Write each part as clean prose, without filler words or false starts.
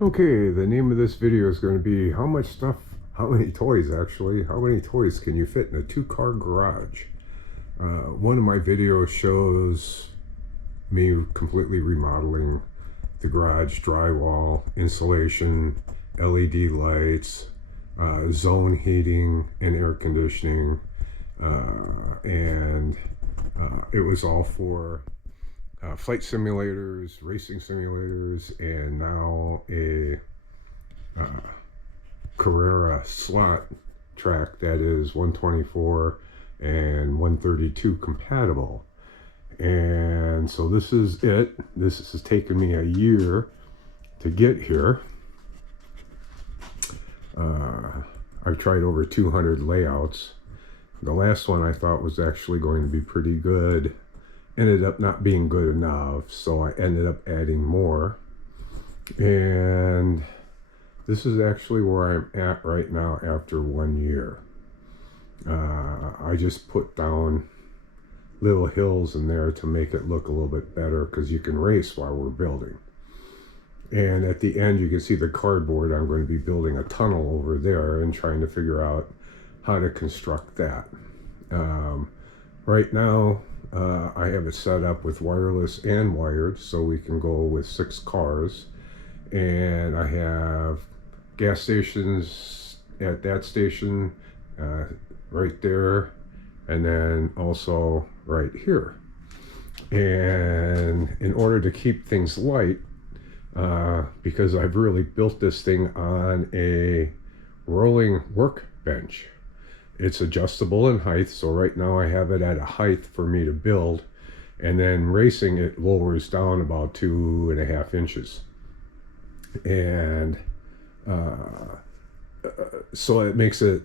Okay, the name of this video is going to be how many toys can you fit in a two-car garage? One of my videos shows me completely remodeling the garage, drywall, insulation, LED lights, zone heating and air conditioning, and it was all for flight simulators, racing simulators, and now a Carrera Slot track that is 124 and 132 compatible. And so this is it. This has taken me a year to get here. I've tried over 200 layouts. The last one I thought was actually going to be pretty good ended up not being good enough, so I ended up adding more. And this is actually where I'm at right now after 1 year. I just put down little hills in there to make it look a little bit better, because you can race while we're building. And at the end you can see the cardboard. I'm going to be building a tunnel over there and trying to figure out how to construct that. Right now I have it set up with wireless and wired, so we can go with 6 cars. And I have gas stations at that station right there, and then also right here. And in order to keep things light, because I've really built this thing on a rolling workbench. It's adjustable in height, so right now I have it at a height for me to build, and then racing it lowers down about 2.5 inches. And so it makes it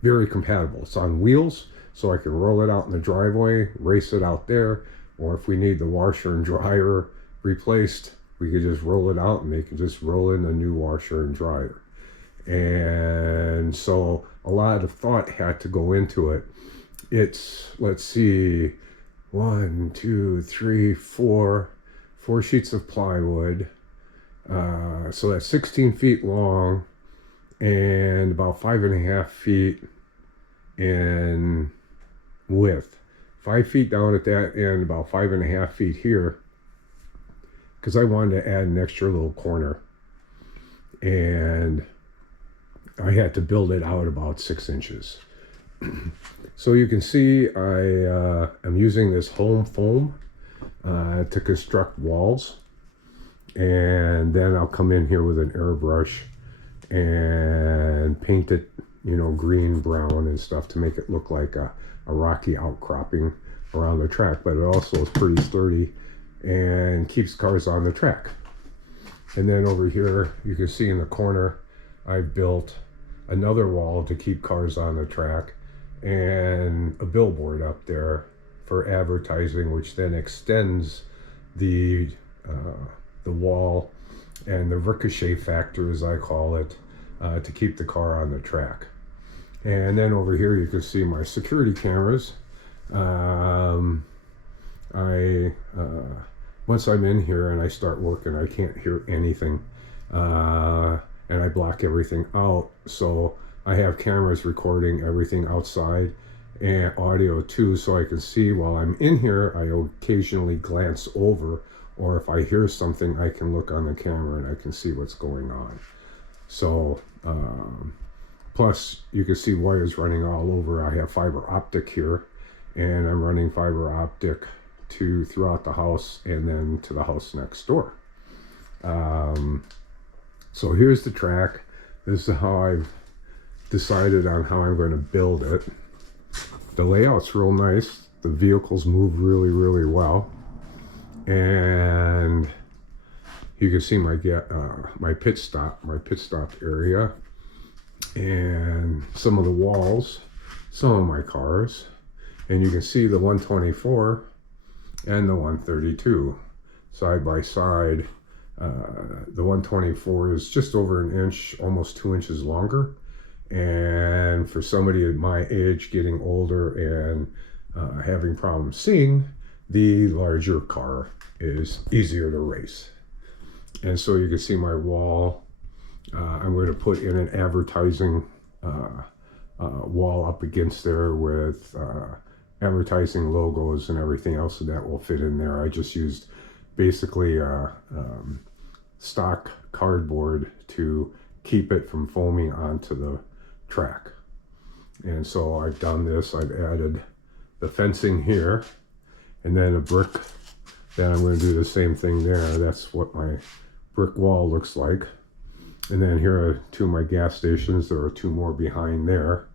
very compatible. It's on wheels, so I can roll it out in the driveway, race it out there, or if we need the washer and dryer replaced, we could just roll it out and they can just roll in a new washer and dryer. And so a lot of thought had to go into it. It's, let's see, 1, 2, 3, 4 sheets of plywood. So that's 16 feet long and about 5.5 feet in width. 5 feet down at that end, about 5.5 feet here, because I wanted to add an extra little corner. And I had to build it out about 6 inches. So you can see I am using this home foam to construct walls. And then I'll come in here with an airbrush and paint it, green, brown and stuff to make it look like a rocky outcropping around the track. But it also is pretty sturdy and keeps cars on the track. And then over here, you can see in the corner, I've built another wall to keep cars on the track and a billboard up there for advertising, which then extends the wall and the ricochet factor, as I call it, to keep the car on the track. And then over here you can see my security cameras. Once I'm in here and I start working, I can't hear anything, and I block everything out. So I have cameras recording everything outside and audio too, so I can see while I'm in here. I occasionally glance over, or if I hear something, I can look on the camera and I can see what's going on. So plus you can see wires running all over. I have fiber optic here, and I'm running fiber optic throughout the house and then to the house next door. So here's the track. This is how I've decided on how I'm going to build it. The layout's real nice. The vehicles move really, really well. And you can see my pit stop area, and some of the walls, some of my cars. And you can see the 124 and the 132 side by side. The 124 is just over an inch, almost 2 inches longer. And for somebody at my age, getting older and having problems seeing, the larger car is easier to race. And so you can see my wall I'm going to put in an advertising wall up against there with advertising logos and everything else that will fit in there. I just used basically stock cardboard to keep it from foaming onto the track. And so I've done this. I've added the fencing here, and then a brick. Then I'm going to do the same thing there. That's what my brick wall looks like. And then here are two of my gas stations. There are two more behind there.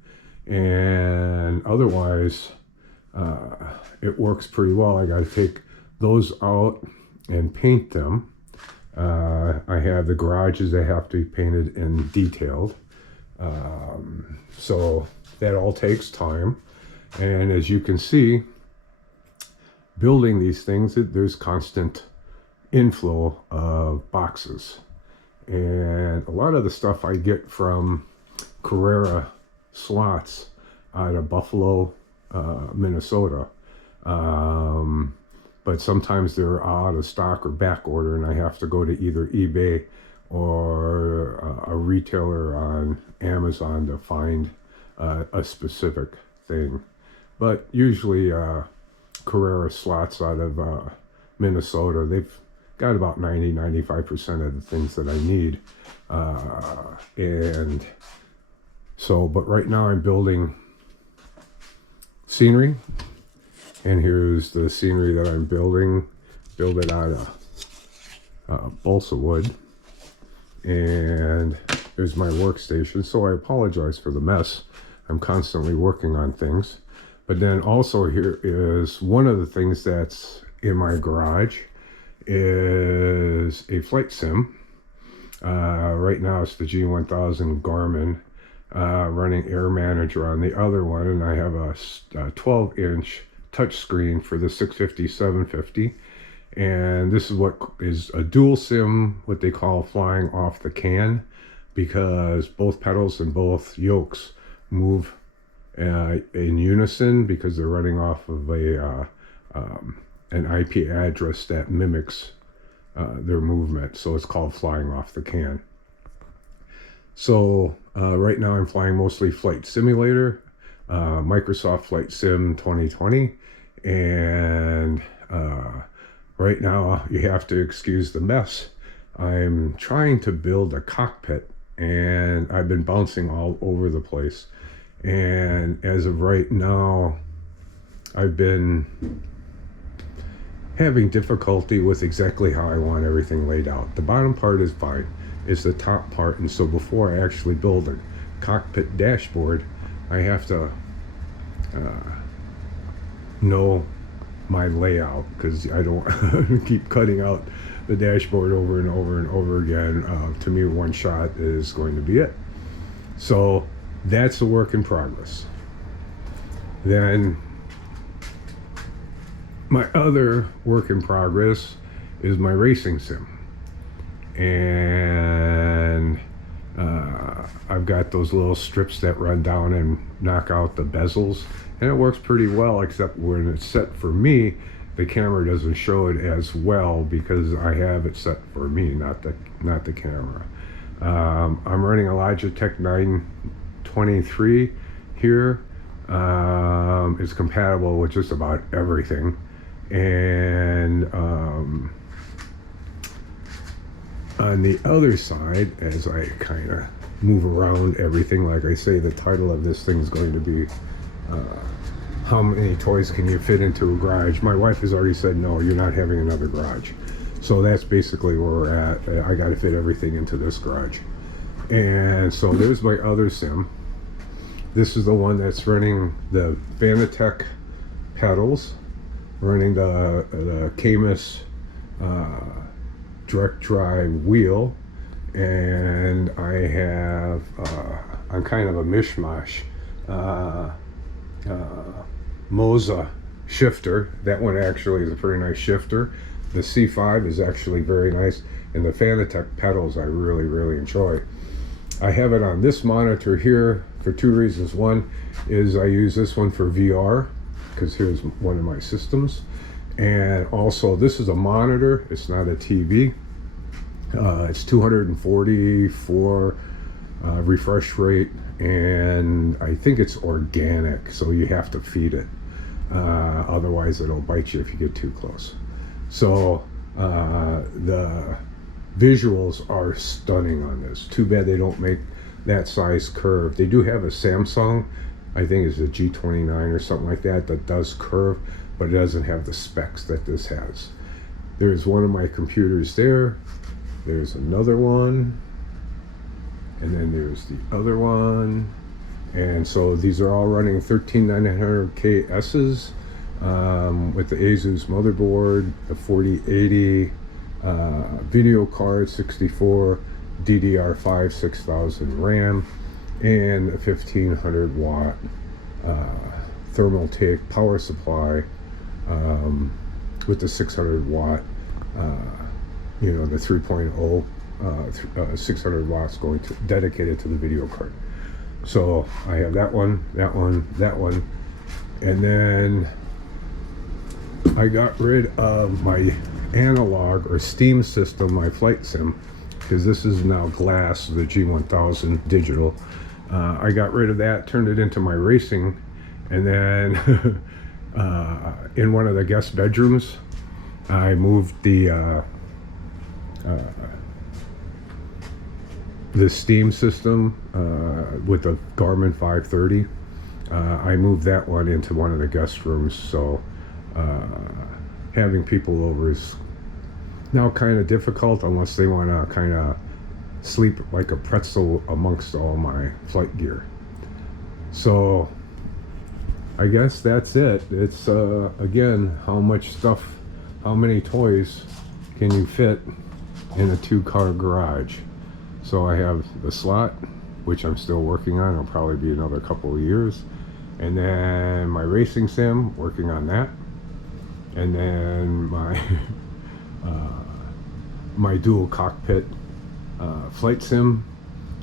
And otherwise, it works pretty well. I got to take those out and paint them. I have the garages that have to be painted and detailed. So that all takes time. And as you can see, building these things, there's constant inflow of boxes. And a lot of the stuff I get from Carrera Slots out of Buffalo, Minnesota. But sometimes they're out of stock or back order, and I have to go to either eBay or a retailer on Amazon to find a specific thing. But usually Carrera Slots out of Minnesota, they've got about 95% of the things that I need. And so, but right now I'm building scenery. And here's the scenery that I'm building. Build it out of balsa wood. And here's my workstation. So I apologize for the mess. I'm constantly working on things. But then also here is one of the things that's in my garage is a flight sim. Right now it's the G1000 Garmin running Air Manager on the other one. And I have a 12-inch touchscreen for the 650, 750. And this is what is a dual sim, what they call flying off the can, because both pedals and both yokes move in unison because they're running off of an IP address that mimics their movement. So it's called flying off the can. So right now I'm flying mostly Flight Simulator, Microsoft Flight Sim 2020, and right now you have to excuse the mess. I'm trying to build a cockpit, and I've been bouncing all over the place. And as of right now, I've been having difficulty with exactly how I want everything laid out. The bottom part is fine. It's the top part. And so before I actually build a cockpit dashboard, I have to know my layout, because I don't keep cutting out the dashboard over and over and over again. To me, one shot is going to be it. So that's a work in progress. Then my other work in progress is my racing sim. And I've got those little strips that run down and knock out the bezels. And it works pretty well, except when it's set for me, the camera doesn't show it as well because I have it set for me, not the camera. I'm running a Logitech 923 here. It's compatible with just about everything. And on the other side, as I kind of move around everything, like I say, the title of this thing is going to be how many toys can you fit into a garage? My wife has already said, no, you're not having another garage. So that's basically where we're at. I got to fit everything into this garage. And so there's my other sim. This is the one that's running the Vanatech pedals, running the Camus direct drive wheel, and I have I'm kind of a mishmash Moza shifter. That one actually is a pretty nice shifter. The C5 is actually very nice, and the Fanatec pedals I really enjoy. I have it on this monitor here for two reasons. One is I use this one for VR, because here's one of my systems, and also this is a monitor, it's not a TV. It's 244 refresh rate, and I think it's organic, so you have to feed it. Otherwise, it'll bite you if you get too close. So the visuals are stunning on this. Too bad they don't make that size curve. They do have a Samsung, I think it's a G29 or something like that, that does curve, but it doesn't have the specs that this has. There's one of my computers there. There's another one. And then there's the other one. And so these are all running 13900K S's with the Asus motherboard, the 4080 video card, 64 DDR5 6000 RAM, and a 1500 watt thermal take power supply with the 600 watt, the 3.0 600 watts going to dedicated to the video card. So I have that one, and then I got rid of my analog or Steam system, my flight sim, because this is now glass, the G1000 digital. I got rid of that, turned it into my racing, and then in one of the guest bedrooms, I moved the Steam system with the Garmin 530. I moved that one into one of the guest rooms, so having people over is now kind of difficult unless they want to kind of sleep like a pretzel amongst all my flight gear. So I guess that's it. It's again, how much stuff, how many toys can you fit in a 2-car garage? So I have the slot, which I'm still working on. It'll probably be another couple of years. And then my racing sim, working on that. And then my my dual cockpit flight sim,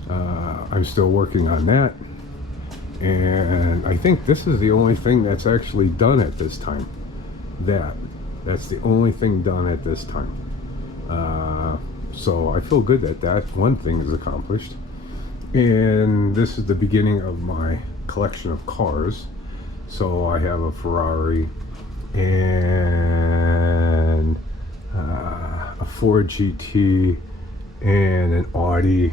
I'm still working on that. And I think this is the only thing that's actually done at this time. That's the only thing done at this time. So I feel good that that one thing is accomplished. And this is the beginning of my collection of cars. So I have a Ferrari and a Ford GT and an Audi.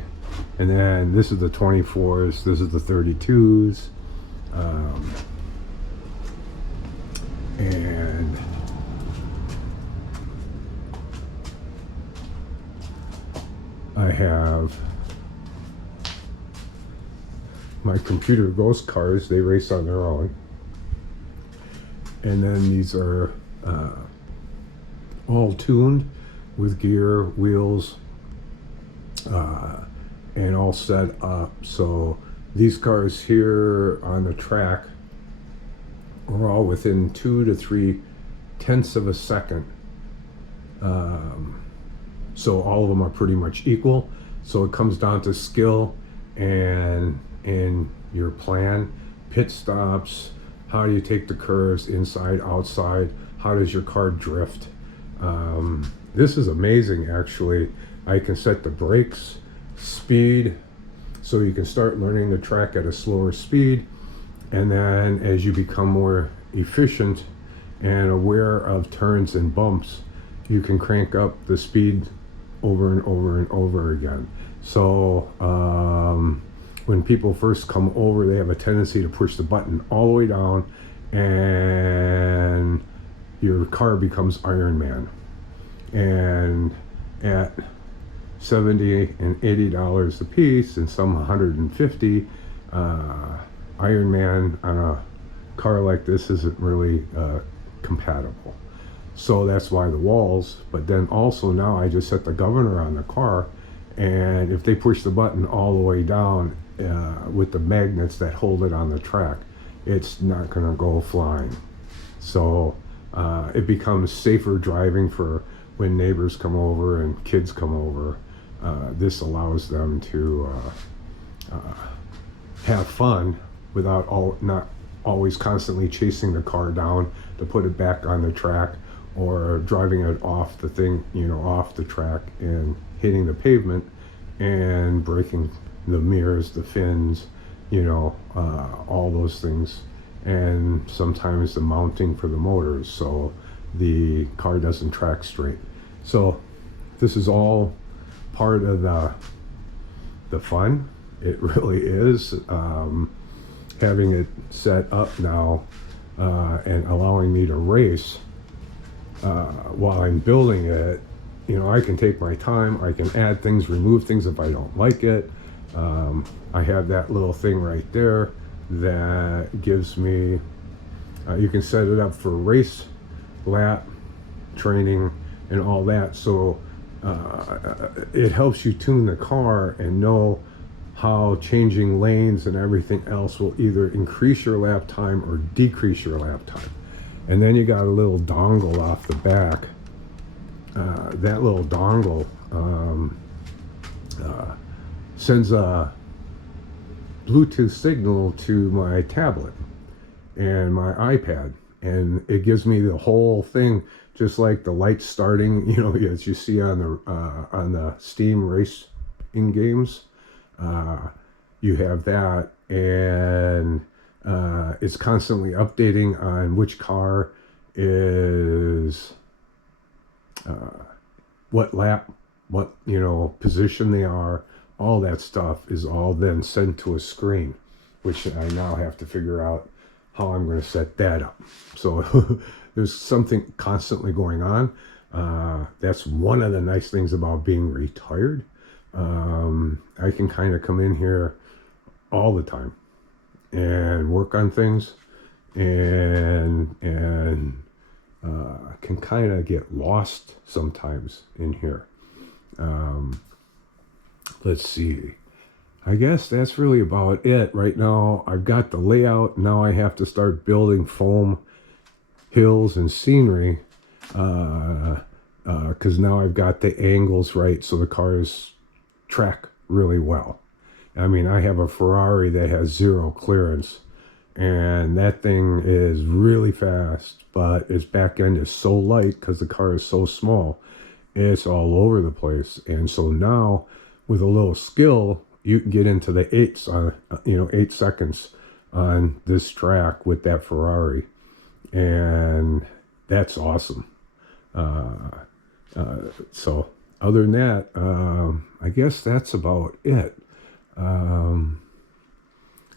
And then this is the 24s, this is the 32s. And I have my computer ghost cars. They race on their own. And then these are all tuned with gear, wheels, and all set up. So these cars here on the track are all within 2 to 3 tenths of a second. So all of them are pretty much equal. So it comes down to skill and your plan, pit stops, how do you take the curves, inside, outside, how does your car drift. This is amazing, actually. I can set the brakes, speed, so you can start learning the track at a slower speed, and then as you become more efficient and aware of turns and bumps, you can crank up the speed over and over and over again. So when people first come over, they have a tendency to push the button all the way down, and your car becomes Iron Man. And at $70 and $80 a piece, and some $150, Iron Man on a car like this isn't really compatible. So that's why the walls. But then also now I just set the governor on the car, and if they push the button all the way down with the magnets that hold it on the track, it's not going to go flying. So it becomes safer driving for when neighbors come over and kids come over. This allows them to have fun without not always constantly chasing the car down to put it back on the track, or driving it off the thing, off the track and hitting the pavement and breaking the mirrors, the fins, you know, all those things, and sometimes the mounting for the motors, so the car doesn't track straight. So this is all part of the fun. It really is. Having it set up now and allowing me to race while I'm building it, you know, I can take my time. I can add things, remove things if I don't like it. I have that little thing right there that gives me, you can set it up for race, lap, training, and all that. So it helps you tune the car and know how changing lanes and everything else will either increase your lap time or decrease your lap time. And then you got a little dongle off the back. That little dongle sends a Bluetooth signal to my tablet and my iPad, and it gives me the whole thing, just like the lights starting, you know, as you see on the Steam racing games. You have that, and it's constantly updating on which car is what lap, what, you know, position they are. All that stuff is all then sent to a screen, which I now have to figure out how I'm going to set that up. So there's something constantly going on. That's one of the nice things about being retired. I can kind of come in here all the time and work on things, and can kind of get lost sometimes in here. Let's see. I guess that's really about it right now. I've got the layout. Now I have to start building foam hills and scenery, because now I've got the angles right so the cars track really well. I mean, I have a Ferrari that has 0 clearance, and that thing is really fast, but its back end is so light because the car is so small. It's all over the place. And so now with a little skill, you can get into the 8s on, 8 seconds on this track with that Ferrari, and that's awesome. So other than that, I guess that's about it.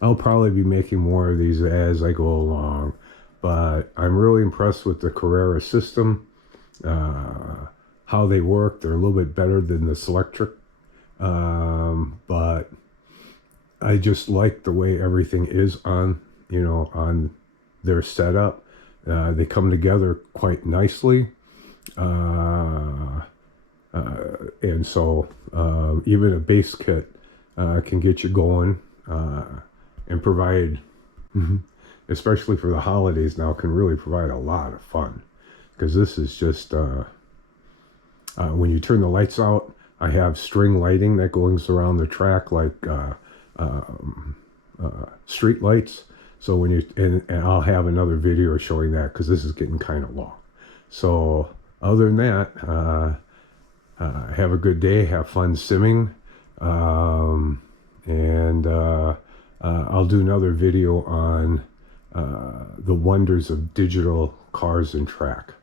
I'll probably be making more of these as I go along, but I'm really impressed with the Carrera system, how they work. They're a little bit better than the Selectric, but I just like the way everything is on their setup. They come together quite nicely, and so even a base kit can get you going, and provide, especially for the holidays now, can really provide a lot of fun, because this is just when you turn the lights out, I have string lighting that goes around the track like street lights. So when you, and I'll have another video showing that, because this is getting kind of long. So other than that, have a good day, have fun simming, and I'll do another video on the wonders of digital cars and track.